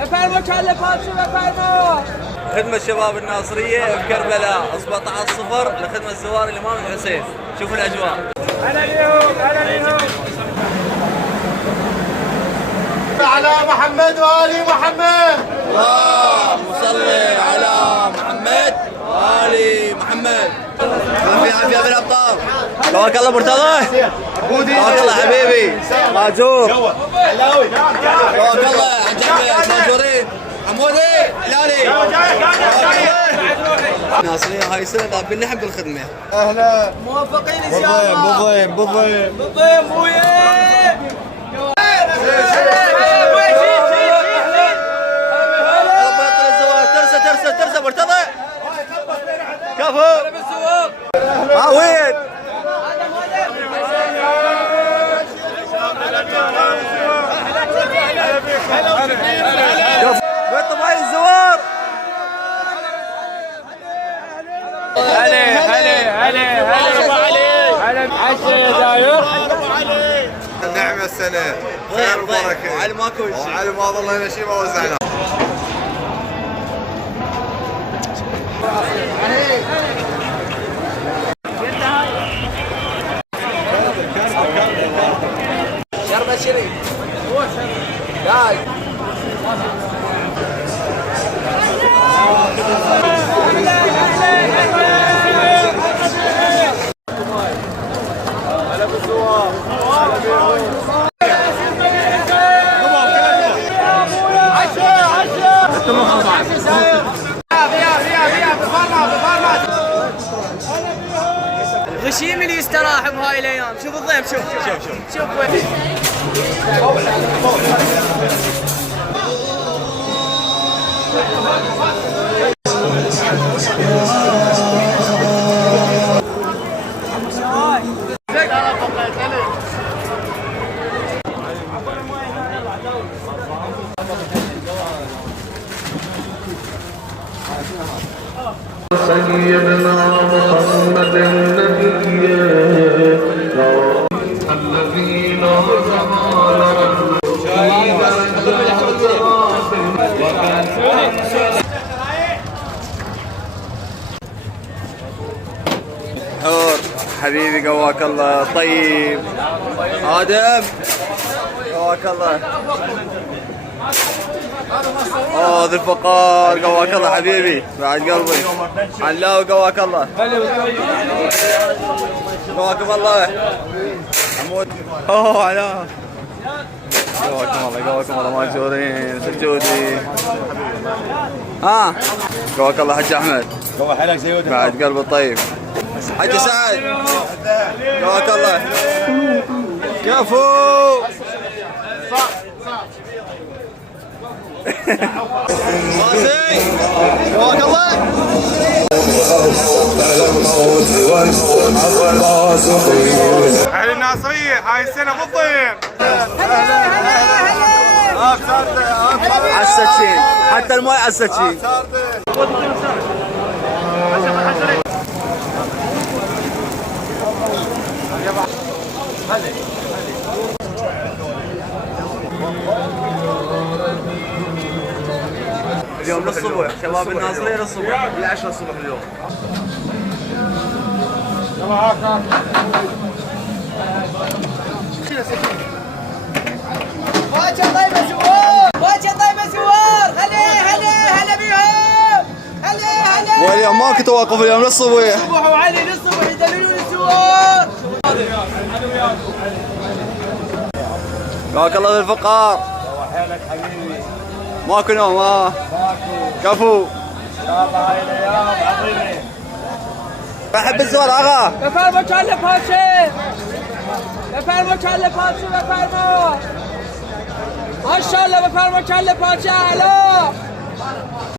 بفرمو كله باتشو بفرمو. خدمة الشباب الناصرية بكربلاء 17-0 لخدمة الزوار الإمام الحسين. شوفوا الأجواء. هلا اليوم هلا اليوم. على محمد وآل محمد. اللهم صل على محمد وآل محمد. عافية عافية يا بالأبطال. تبارك الله مرتضى. تبارك الله حبيبي. ماجور. تبارك الله عن ماجورين. حمودي هلالي. ناصرين هاي السنة ذابين نحب الخدمة. أهلا. موفقين إن شاء الله. بالضيم بالضيم بالضيم بويا. ترسى مرتضى كفو وين وين طبعي الزوار هلا عشا يا داير. النعمة السنة خير وبركة وعلى ماكو شيء وعلى ما ظل هنا شيء ما وزعنا. شربة شري جاي غشيم اللي يستراح بهاي الايام. شوف الضيف شوف وين. سيدنا محمد النبي الذين حور حبيبي قواك الله. طيب آدم قواك الله. ذي الفقار قواك الله حبيبي بعد قلبي. علاوي قواك الله. قواكم الله حمود. علاء قواكم الله ماجورين سجودي. قواك الله حج احمد. قوى حالك سيودي بعد قلب الطيب. حج سعد قواك الله. كفو ماسي قواك الله. أهل الناصرية هاي السنة بالضيم. عالسكين حتى الماي عالسكين. اليوم للصبح شباب الناصرية للصبح ل 10 الصبح اليوم. واجه طيبه زوار. واجه طيبه زوار. هلا بيهم. هلا واليوم ماكو توقف اليوم للصبح. الصبح وعلي للصبح يدللون الزوار. قواك الله للفقار. حالك حبيبي. ماكو نوم. كفو. إن شاء الله هاي الأيام عظيمة. بحب الزوار اغا. بفرمو كله باتشو. بفرمو كله باتشو بفرمو. ما شاء الله بفرمو كله باتشو. هلا